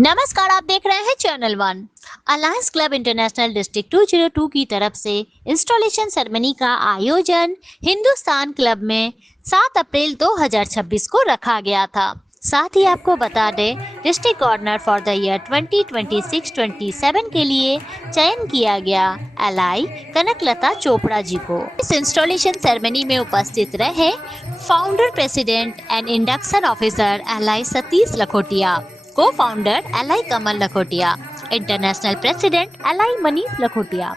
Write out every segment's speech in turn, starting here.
नमस्कार, आप देख रहे हैं channel one. Alliance club international district 202 की तरफ से इंस्टॉलेशन सेरेमनी का आयोजन हिंदुस्तान क्लब में 7 अप्रैल 2026 को रखा गया था। साथ ही आपको बता दें, district governor for the year 2026-27 के लिए चयन किया गया एलआई कनकलता चोपड़ा जी को। इस इंस्टॉलेशन सेरेमनी में उपस्थित रहे founder, president and induction officer LI Satish Lakhotia, co-founder LI Kamal Lakhotia, international president LI Manish Lakhotia,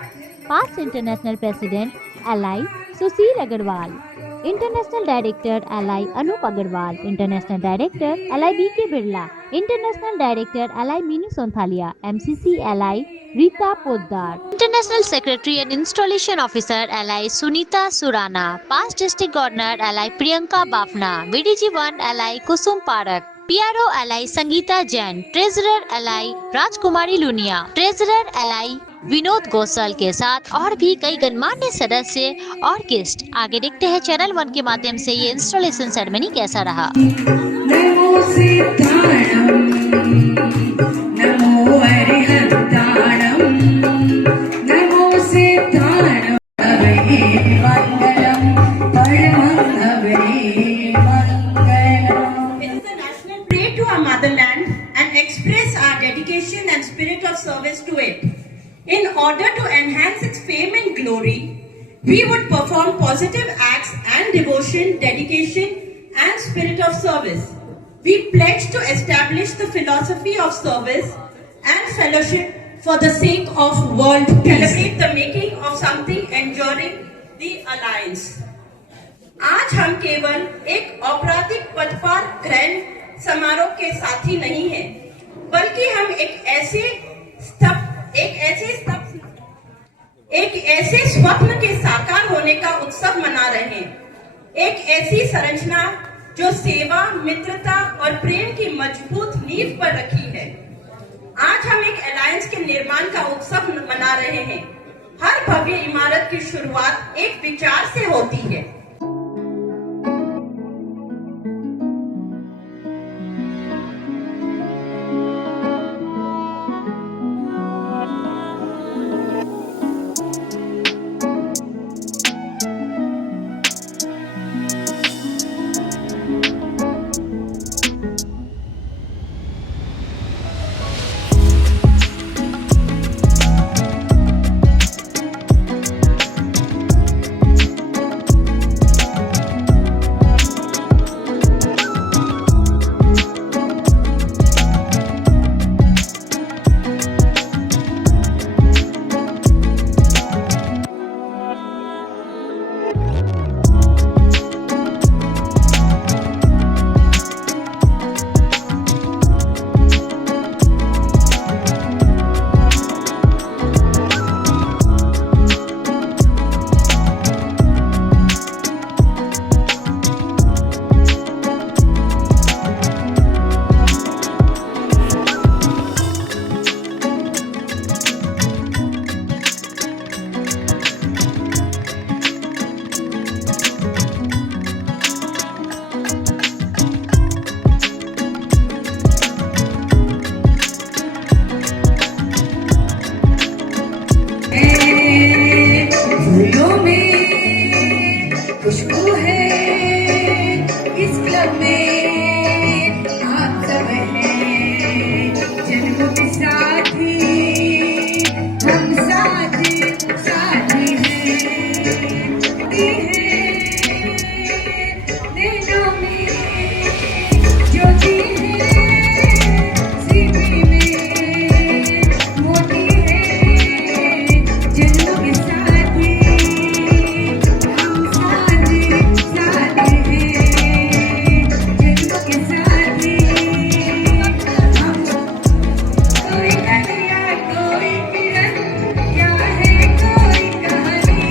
past international president LI Sushil Agarwal, international director LI Anoop Agarwal, international director LI BK Birla, international director LI Meenu Sonthalia, MCC LI Rita Poddar, international secretary and installation officer LI Sunita Surana, past district governor LI Priyanka Bafna, वीडीजी1 LI Kusum Parak, PRO LI Sangeeta Jain, treasurer LI राजकुमारी Lunia, treasurer LI Vinod Gosal के साथ और भी कई गणमान्य सदस्य और guest. आगे देखते हैं चैनल वन के माध्यम से ये इंस्टॉलेशन सेरेमनी कैसा रहा। नमो सिद्धाणम, नमो अरिहंताणम, नमो सिद्धाणम, मंगलम मंगलम। It is a national prayer to our motherland and express our dedication and spirit of service to it. In order to enhance its fame and glory, we would perform positive acts and devotion, dedication, and spirit of service. We pledge to establish the philosophy of service and fellowship for the sake of world peace. Celebrate the making of something enduring, the alliance. आज हम केवल एक औपचारिक पदभार ग्रहण समारोह के साथी नहीं हैं, बल्कि हम एक ऐसे स्वप्न के साकार होने का उत्सव मना रहे हैं। एक ऐसी संरचना जो सेवा, मित्रता और प्रेम की मजबूत नींव पर रखी है। आज हम एक अलायंस के निर्माण का उत्सव मना रहे हैं। हर भव्य इमारत की शुरुआत एक विचार से होती है। फूलों में खुशबू है, इस क्लब में आप सब हैं, जन्मों के साथी, हम साथी साथी हैं, नैनों में ज्योति है, सीधी में मोती है, जन्मों के साथी, हम साथी साथी हैं, जन्मों के साथी, हम कोई कन्या कोई किरण, क्या है कोई कहानी,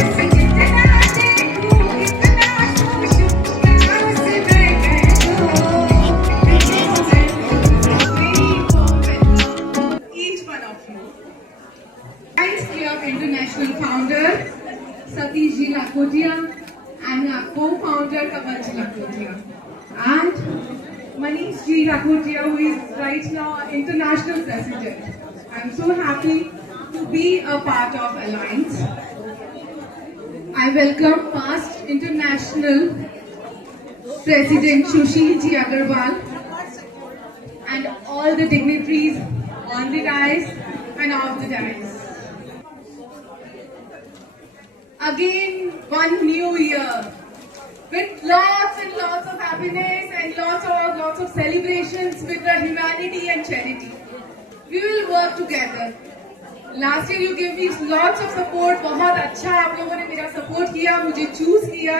उस जितना देखूं इतना सोचूं, क्या उसे मैं कह दूं, each one of you. Lions Club International founder Satish Ji Lakhotia and our co-founder Kamal Ji Lakhotia. And Manish G. Rakotia, who is right now our international president. I'm so happy to be a part of Alliance. I welcome past international President Sushil Ji Agarwal and all the dignitaries on the dais and off the dais. Again, one new year with lots and lots of happiness and lots of celebrations with the humanity and charity. We will work together. Last year you gave me lots of support. बहुत अच्छा आप लोगों ने मेरा support किया, मुझे choose किया.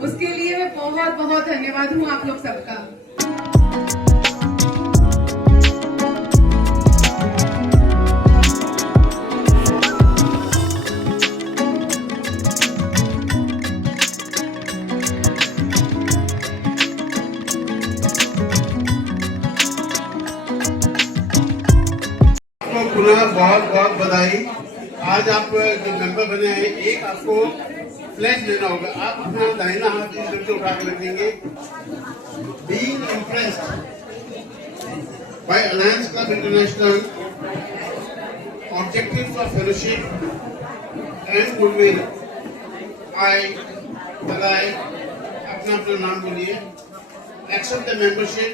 उसके लिए मैं बहुत बहुत धन्यवाद हूँ आप लोग सबका. पुनः बहुत बहुत बधाई. आज आप जो मेंबर बने हैं, एक आपको फ्लैश देना होगा. आप अपना दाहिना हाथ इस तरफ से उठा के रखेंगे. Being impressed by Alliance Club International objectives of fellowship and goodwill, I अपना नाम बोलिए, accept the membership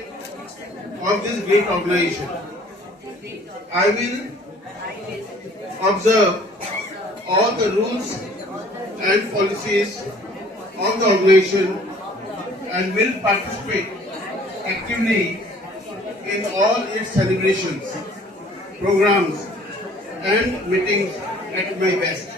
of this great organization. I will observe all the rules and policies of the organization and will participate actively in all its celebrations, programs and meetings at my best.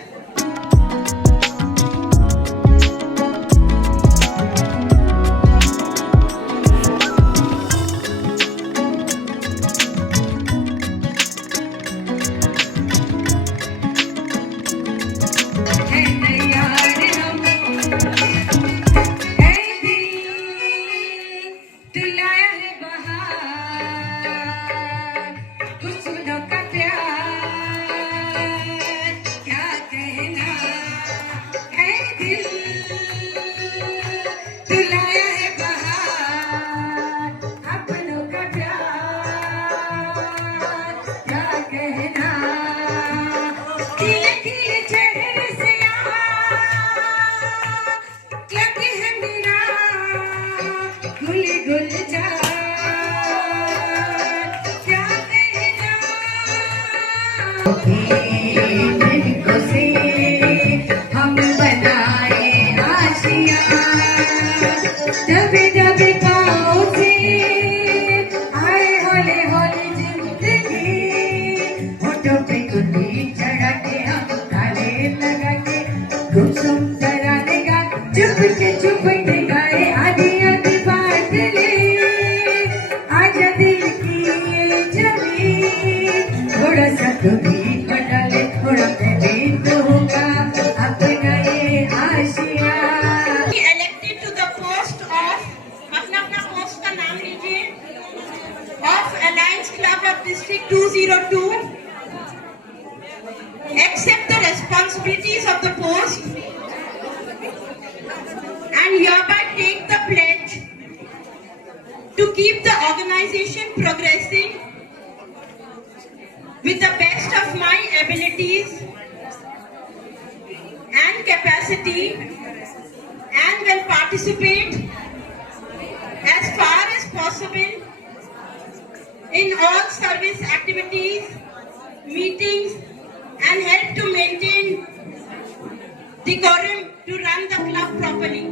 District 202, accept the responsibilities of the post and hereby take the pledge to keep the organization progressing with the best of my abilities and capacity, and will participate as far as possible in all service activities, meetings, and help to maintain decorum to run the club properly.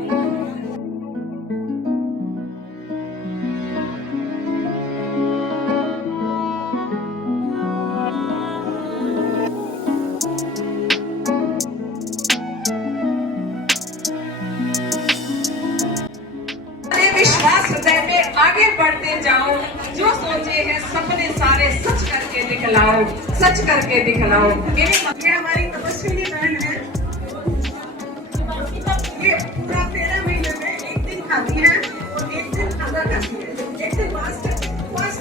विश्वास हृदय में आगे बढ़ते जाओ, जो सोचे हैं सपने सारे सच करके दिखलाओ, सच करके दिखलाओ. ये हमारी तपस्विनी बहन है. ये पूरा 13 महीने में एक दिन खाती है और एक दिन खाना खाती है. एक दिन फास्ट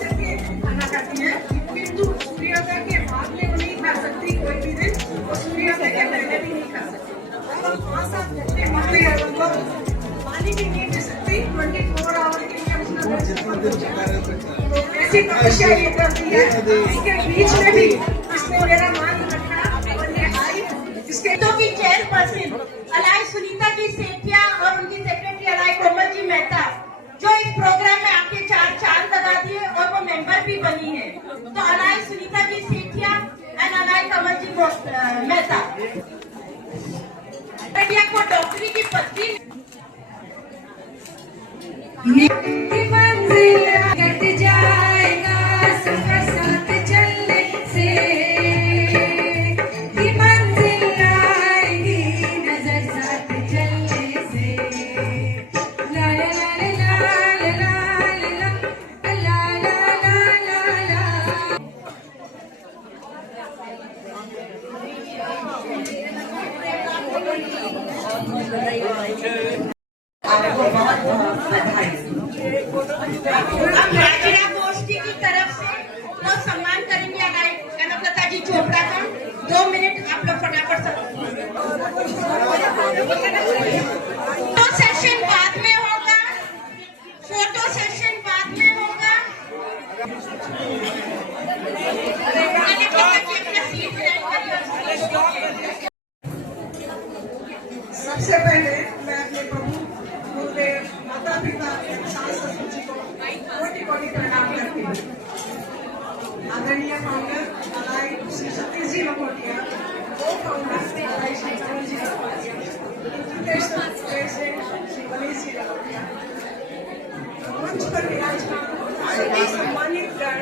करके एक दिन खाना खाती है, किंतु सूर्योदय के बाद में वो नहीं खा सकती कोई भी दिन, और सूर्योदय के पहले भी नहीं खा सकती. और 5-7 घंटे पानी भी नहीं पी सकती. 24 आवर के लिए ऐसी तपस्या ये करती है, इसके बीच में भी इसने मेरा मान रखा और ये आई। इसके तो की चेयरपर्सन अलाय सुनीता जी सेठिया और उनकी सेक्रेटरी अलाय कोमल जी मेहता, जो इस प्रोग्राम में आके 4 चांद लगा दिए और वो मेंबर भी बनी है। तो अलाय सुनीता जी सेठिया एंड अलाय कमल जी मेहता को डॉक्टरी की पदवी मंजिल कट जाएगा सफर साथ चलने से, ये मंजिल आएगी नजर साथ चलने से। ला ला ला ला ला ला ला ला ला ला ला। आपको बहुत बहुत बधाई। अब राजरा गोष्ठी की तरफ से लोग सम्मान करेंगे अलाय कनकलता जी चोपड़ा का। 2 मिनट आप लोग फटाफट सब। फोटो सेशन बाद में होगा, फोटो सेशन बाद में होगा। कनकलता जी अपना सीट ग्रहण करिए। सबसे पहले मैं अपने प्रभु गुरुदेव माता पिता सास ससुर जी को कोटि कोटि प्रणाम करती हूँ। आदरणीय फाउंडर अलाय श्री सतीश जी लखोटिया, को फाउंडर अलाय श्री कमल जी लखोटिया, इंटरनेशनल प्रेसिडेंट श्री मनीष जी लखोटिया, मंच पर विराजमान सभी सम्मानित गण,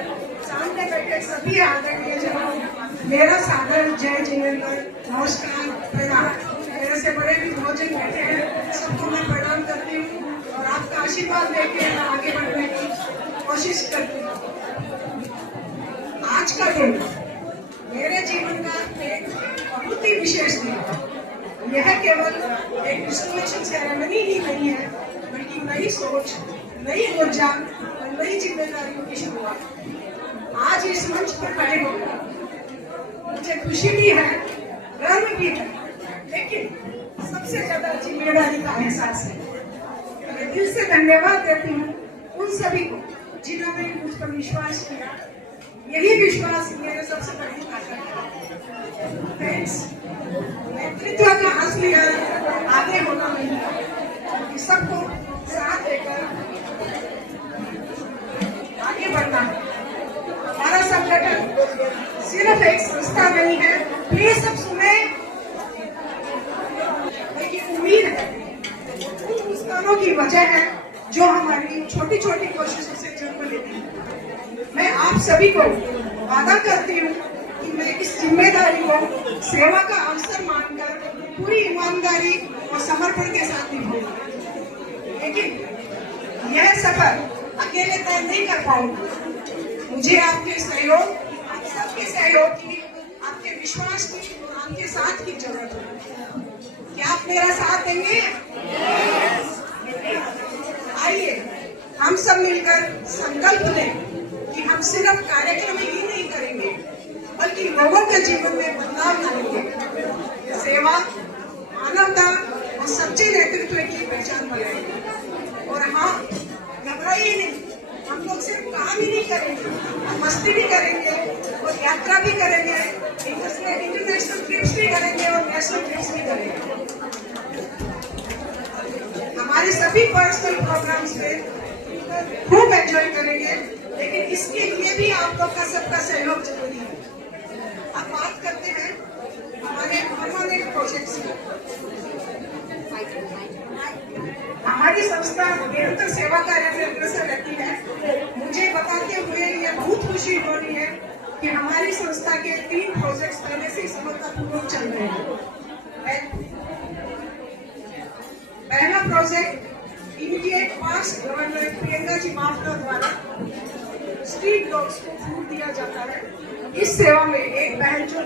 सामने बैठे सभी आदरणीय जनों, मेरा सादर जय जिनेन्द्र, नमस्कार, प्रणाम। मेरे से बड़े भी भोजन बैठे हैं, सबको मैं प्रणाम करती हूँ और आपका आशीर्वाद लेके मैं आगे बढ़ने की कोशिश करती हूँ। आज का दिन मेरे जीवन का एक बहुत ही विशेष दिन है। यह केवल एक डिस्टिंक्शन सेरेमनी ही नहीं है, बल्कि नई सोच, नई ऊर्जा और नई जिम्मेदारियों की शुरुआत। आज इस मंच पर खड़े होकर मुझे खुशी भी है, गर्व भी है, लेकिन सबसे ज्यादा जिम्मेदारी का एहसास है। मैं दिल से धन्यवाद देती हूँ उन सभी को जिन्होंने मुझ पर विश्वास किया। यही विश्वास मेरे सबसे बड़ी ताकत है। फ्रेंड्स, नेतृत्व का असली अर्थ आगे होना नहीं है, कि सबको साथ लेकर आगे बढ़ना है। हमारा संगठन सिर्फ एक संस्था नहीं है, प्लीज सब सुने, उम्मीद है उन मुस्कानों की वजह है जो हमारी छोटी छोटी कोशिशों से जन्म लेती है। मैं आप सभी को वादा करती हूँ कि मैं इस जिम्मेदारी को सेवा का अवसर मानकर पूरी ईमानदारी और समर्पण के साथ निभाऊंगी। लेकिन यह सफर अकेले तय नहीं कर पाऊंगी। मुझे आपके सहयोग, आप सबके सहयोग की, आपके विश्वास की और आपके साथ की जरूरत है। क्या आप मेरा साथ देंगे? आइए हम सब मिलकर संकल्प लें कि हम सिर्फ कार्यक्रम ही नहीं करेंगे, बल्कि लोगों के जीवन में बदलाव लाएंगे। सेवा, मानवता और सच्चे नेतृत्व की पहचान बनाएंगे। और हाँ, घबराइए नहीं, हम लोग सिर्फ काम ही नहीं करेंगे, हम मस्ती भी करेंगे और यात्रा भी करेंगे, इंटरनेशनल ट्रिप्स भी करेंगे और नेशनल ट्रिप्स भी करेंगे। हमारे सभी पर्सनल प्रोग्राम्स में खूब एंजॉय करेंगे, लेकिन इसके लिए भी आप लोग का सबका सहयोग जरूरी है। अब बात करते हैं हमारे परमानेंट प्रोजेक्ट्स की। हमारी संस्था निरंतर सेवा कार्य में अग्रसर रहती है। मुझे बताते हुए ये बहुत खुशी हो रही है कि हमारी संस्था के 3 प्रोजेक्ट्स पहले से सफलतापूर्वक चल रहे हैं। पहला project immediate past governor Priyanka ji Mafna द्वारा स्ट्रीट डॉग्स को फूड दिया जाता है। इस सेवा में एक बहन जो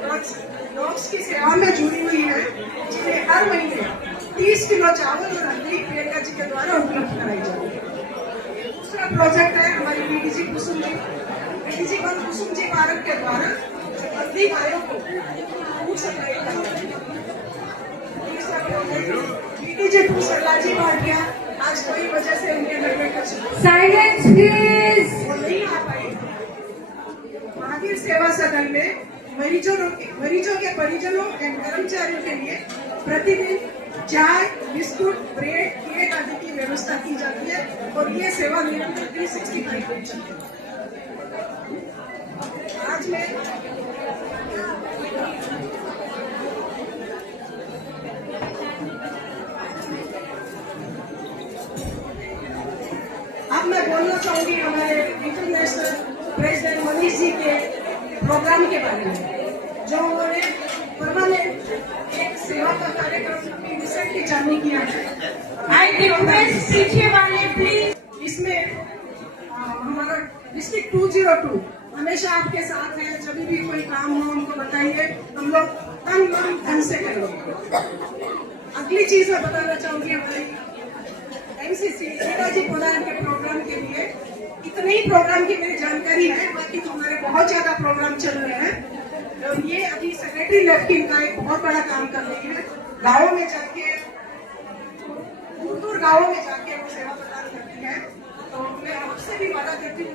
डॉग्स की सेवा में जुड़ी हुई है, जिन्हें हर महीने 30 किलो चावल और हल्दी प्रियंका जी के द्वारा उपलब्ध कराई जाती है। दूसरा प्रोजेक्ट है हमारी बीडीजी कुसुम जी भारत के द्वारा बंदी गायों को फूड सप्लाई करना है। तीसरा प्रोजेक्ट बीडीजी सरलाजी भाटिया आज कोई वजह से उनके घर में कुछ साइलेंस प्लीज। वो नहीं आ पाई। महावीर सेवा सदन में मरीजों के परिजनों एवं कर्मचारियों के लिए प्रतिदिन चाय, बिस्कुट, ब्रेड, केक आदि की व्यवस्था की जाती है और ये सेवा निरंतर 365 दिन चलती है। आज मैं बोलना चाहूंगी हमारे इंटरनेशनल प्रेसिडेंट मनीष जी के प्रोग्राम के बारे में, जो उन्होंने परमानेंट एक सेवा का कार्यक्रम रिसेंटली चालू किया है। आई रिक्वेस्ट पीछे वाले प्लीज। इसमें हमारा डिस्ट्रिक्ट 202 हमेशा आपके साथ है। जब भी कोई काम हो उनको बताइए, हम लोग तन मन धन से करेंगे। अगली चीज मैं बताना चाहूंगी हमारी एमसीसी नेताजी प्रधान के प्रोग्राम के लिए। इतने ही प्रोग्राम की मेरी जानकारी है, बाकी तो हमारे बहुत ज्यादा प्रोग्राम चल रहे हैं। तो ये अभी सेक्रेटरी लेफ्टिन का एक बहुत बड़ा काम कर रही है। गाँवों में जाके, दूर दूर गाँवों में जाके वो सेवा प्रदान करती है। तो मैं आपसे भी वादा करती हूँ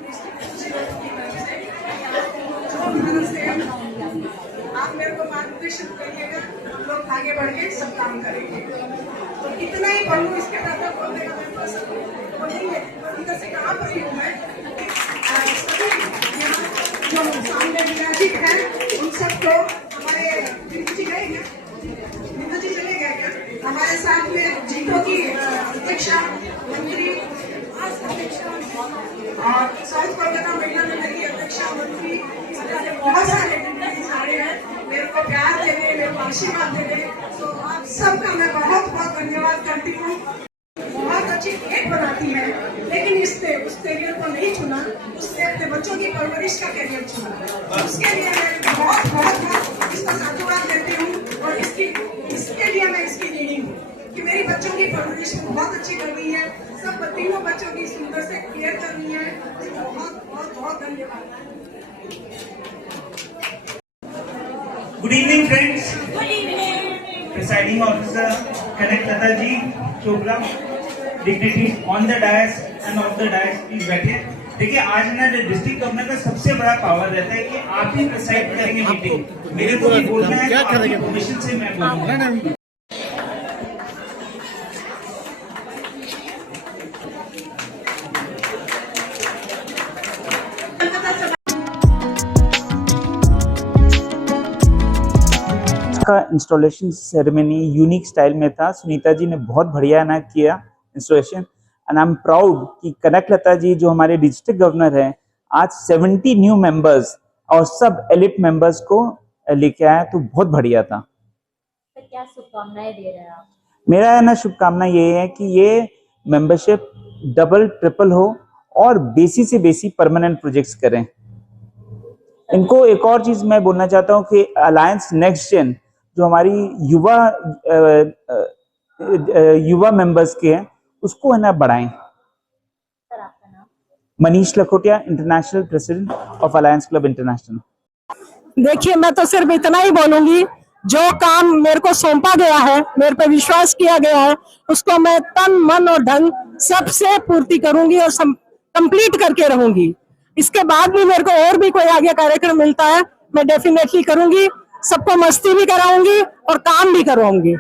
आप मेरे को मार्गदर्शन करिएगा, हम लोग आगे बढ़ के सब काम करेंगे। तो इतना ही बोलूँ, इसके ज्यादा बोलने का मेरे पास वो नहीं है। इधर से कहाँ पर ही हूँ मैं, जो सामने विराजित है उन सबको हमारे बिंदु जी गए क्या, बिंदु जी चले गए क्या, हमारे साथ में जीतो की अध्यक्षा मंत्री और साउथ कोलकाता महिला मंडल की अध्यक्षा मंत्री, बहुत सारे सारे हैं मेरे को प्यार देने, मेरे को आशीर्वाद देने। तो आप सबका मैं बहुत बहुत धन्यवाद करती हूँ। बहुत अच्छी केक बनाती है, लेकिन इसने उस करियर को नहीं चुना, उसने अपने बच्चों की परवरिश का करियर चुना। उसके लिए मैं बहुत बहुत इसका साधुवाद देती हूँ और इसके लिए मैं इसकी ऋणी हूँ कि मेरी बच्चों की परवरिश बहुत अच्छी कर रही है। सब तीनों बच्चों की सुंदर से केयर कर रही है। बहुत बहुत बहुत धन्यवाद। Good evening, friends. Good evening. Presiding officer Connect Lata ji, Chopra, dignitaries on the dais and off the dais, please बैठिए। देखिए, आज ना डिस्ट्रिक्ट गवर्नर का सबसे बड़ा पावर रहता है कि आप ही प्रिसाइड करेंगे मीटिंग। मेरे को भी बोलना है, तो आपकी परमिशन से मैं बोलूँगा। का इंस्टॉलेशन सेरेमनी यूनिक स्टाइल में था। सुनीता जी ने बहुत बढ़िया ना किया installation, and I am proud कि कनक लता जी जो हमारे डिस्ट्रिक्ट गवर्नर हैं, आज 70 न्यू मेंबर्स और सब एलिट मेंबर्स को लेके आया, तो बहुत बढ़िया था। तो क्या शुभकामनाएं दे रहे हैं आप? मेरा ना शुभकामना ये है कि ये मेंबरशिप डबल ट्रिपल हो और बेसी से बेसी परमानेंट प्रोजेक्ट्स करें। इनको एक और चीज मैं बोलना चाहता हूँ कि अलायंस नेक्स्ट जेन जो हमारी युवा मेंबर्स के हैं, उसको है ना बढ़ाएं। सर, आपका नाम? Manish Lakhotia, international president of alliance club international. देखिए, मैं तो सिर्फ इतना ही बोलूंगी, जो काम मेरे को सौंपा गया है, मेरे पे विश्वास किया गया है, उसको मैं तन मन और धन सबसे पूर्ति करूंगी और कंप्लीट करके रहूंगी। इसके बाद भी मेरे को और भी कोई आगे कार्यक्रम मिलता है, मैं डेफिनेटली करूंगी। सबको मस्ती भी कराऊंगी और काम भी करवाऊंगी।